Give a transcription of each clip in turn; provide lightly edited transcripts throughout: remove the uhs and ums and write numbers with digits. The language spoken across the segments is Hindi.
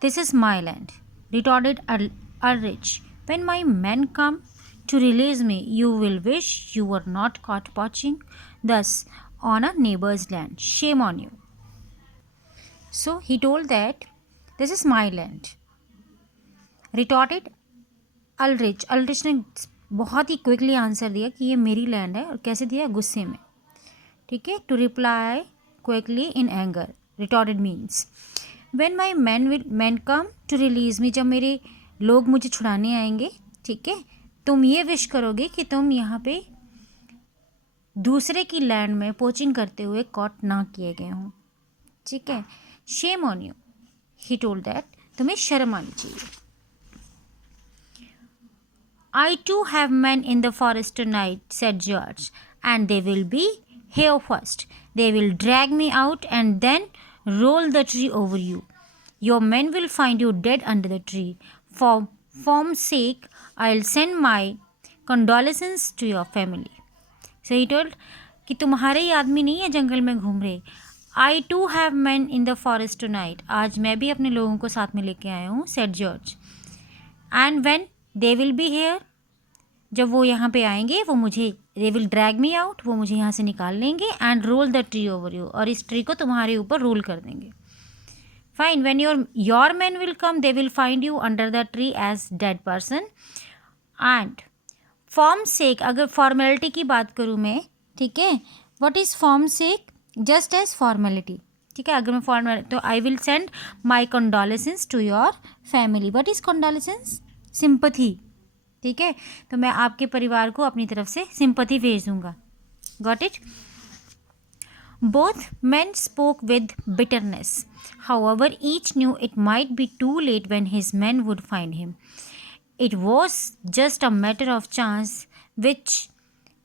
This is my land, retorted Ulrich. When my men come to release me, you will wish you were not caught poaching thus on a neighbor's land. Shame on you. So he told that this is my land. Retorted Ulrich. Ulrich ने बहुत ही क्विकली आंसर दिया कि ये मेरी लैंड है, और कैसे दिया, गुस्से में. ठीक है. To reply quickly in anger. Retorted means when my man come to release me, जब मेरे लोग मुझे छुड़ाने आएंगे, ठीक है, तुम ये विश करोगे कि तुम यहाँ पे दूसरे की लैंड में पोचिंग करते हुए कॉट ना किए गए हों. ठीक है. Shame on you, he told that, तुम्हें शर्म आनी चाहिए. I too have men in the forest tonight, said George, and they will be here first. They will drag me out and then roll the tree over you. Your men will find you dead under the tree. For form's sake, I'll send my condolences to your family. So he told कि तुम्हारे ही आदमी नहीं है जंगल में घूम रहे. I too have men in the forest tonight. आज मैं भी अपने लोगों को साथ में लेके आया हूँ, said George. And when they will be here, जब वो यहाँ पे आएंगे, वो मुझे, they will drag me out, वो मुझे यहाँ से निकाल लेंगे, and roll the tree over you, और इस ट्री को तुम्हारे ऊपर रोल कर देंगे. Fine, when your men will come, they will find you under the tree as dead person. And form sake, अगर फॉर्मेलिटी की बात करूँ मैं, ठीक है, what is form sake? Just as formality. ठीक है. अगर मैं फॉर्मल, तो I will send my condolences to your family. What is condolences? Sympathy. ठीक है. तो मैं आपके परिवार को अपनी तरफ से सिंपैथी भेज दूंगा. Got it? Both men spoke with bitterness. However, each knew it might be too late when his men would find him. It was just a matter of chance which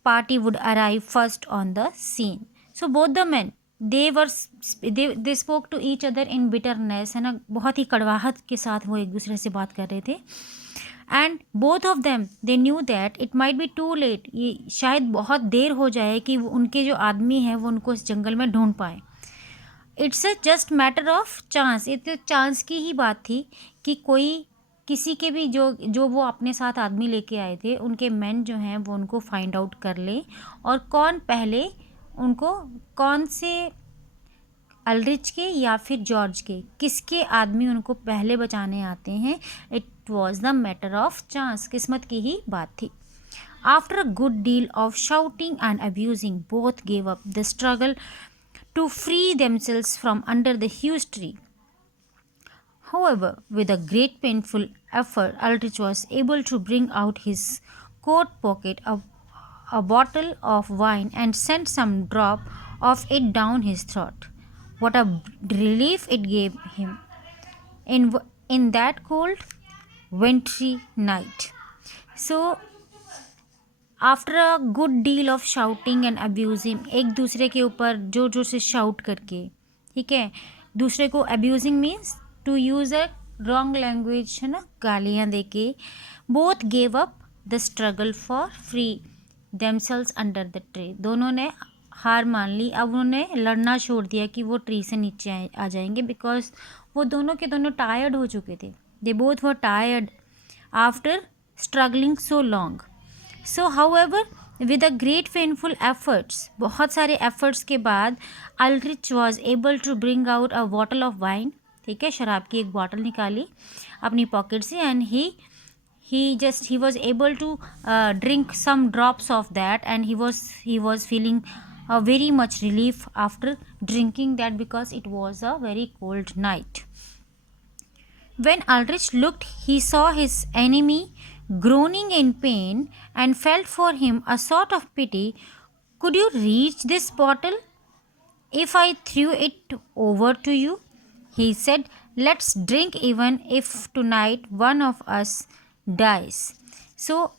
party would arrive first on the scene. So both the men, they spoke to each other in bitterness, है ना, बहुत ही कड़वाहट के साथ वो एक दूसरे से बात कर रहे थे. And both of them they knew that it might be too late, ये शायद बहुत देर हो जाए कि उनके जो आदमी हैं वो उनको इस जंगल में ढूंढ पाए. It's a just matter of chance. ये तो चांस की ही बात थी कि कोई किसी के भी जो वो अपने साथ आदमी लेके आए थे, उनके मैन जो हैं वो उनको फाइंड आउट कर ले, और कौन पहले उनको, कौन से अल्रिच के या फिर जॉर्ज के, किसके आदमी उनको पहले बचाने आते हैं. It was the matter of chance, किस्मत की ही बात थी. After a good deal of shouting and abusing, both gave up the struggle to free themselves from under the huge tree. However, with a great painful effort, Ulrich was able to bring out his coat pocket a bottle of wine and send some drop of it down his throat. What a relief it gave him in that cold, wintry night. So, after a good deal of shouting and abusing, एक दूसरे के ऊपर जोर जोर से शाउट करके, ठीक है, दूसरे को abusing means to use a wrong language, है ना, गालियाँ दे के. Both gave up the struggle for free themselves under the tree, दोनों ने हार मान ली. अब उन्होंने लड़ना छोड़ दिया कि वो ट्री से नीचे आ जाएंगे, बिकॉज वो दोनों के दोनों टायर्ड हो चुके थे. They both were tired after struggling so long. So however, with a great painful efforts, बहुत सारे एफर्ट्स के बाद, Aldrich was able to bring out a bottle of wine, ठीक है, शराब की एक बॉटल निकाली अपनी पॉकेट से, and he was able to drink some drops of that, and he was feeling very much relief after drinking that, because it was a very cold night. When Ulrich looked, he saw his enemy groaning in pain and felt for him a sort of pity. Could you reach this bottle if I threw it over to you? He said, let's drink even if tonight one of us dies. So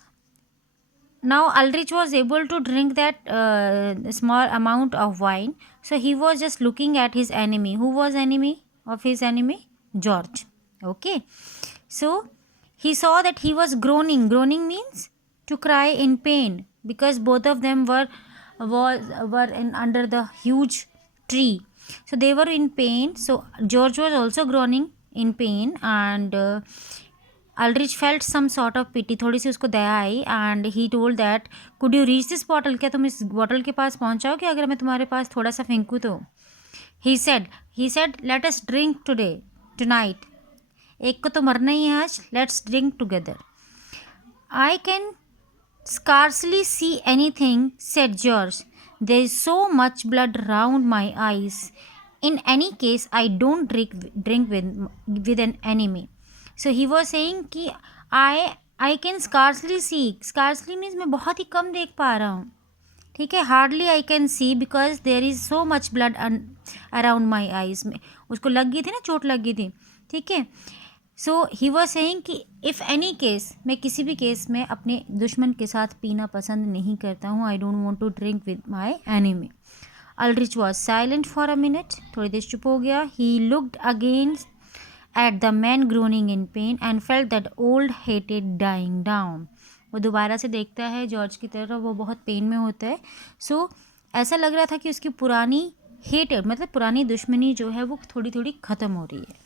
now Ulrich was able to drink that small amount of wine. So he was just looking at his enemy. Who was enemy of his enemy? George. Okay. So he saw that he was groaning. Groaning means to cry in pain, because both of them were under the huge tree. So they were in pain. So George was also groaning in pain, and Aldrich felt some sort of pity, थोड़ी सी उसको दया आई, and he told that could you reach this bottle, क्या तुम इस बॉटल के पास पहुंचाओगे अगर मैं तुम्हारे पास थोड़ा सा फेंकूँ तो. he said let us drink tonight, एक को तो मरना ही है आज, let's drink together. I can scarcely see anything, said George. There is so much blood round my eyes. In any case, I don't drink with an enemy. So he was saying कि I can scarcely see. Scarcely means मैं बहुत ही कम देख पा रहा हूँ. ठीक है, hardly I can see because there is so much blood around my eyes में. उसको लग गई थी ना, चोट लग गई थी. ठीक है, सो ही वॉज सेइंग कि इफ़ एनी केस, मैं किसी भी केस में अपने दुश्मन के साथ पीना पसंद नहीं करता हूँ. I don't want to drink with my enemy. Aldrich was silent for a minute, थोड़ी देर चुप हो गया. He looked again at the man groaning in pain and felt that old हेटेड डाइंग डाउन. वो दोबारा से देखता है जॉर्ज की तरफ, वो बहुत पेन में होता है. सो ऐसा लग रहा था कि उसकी पुरानी हेटेड मतलब पुरानी दुश्मनी जो है वो थोड़ी थोड़ी ख़त्म हो रही है.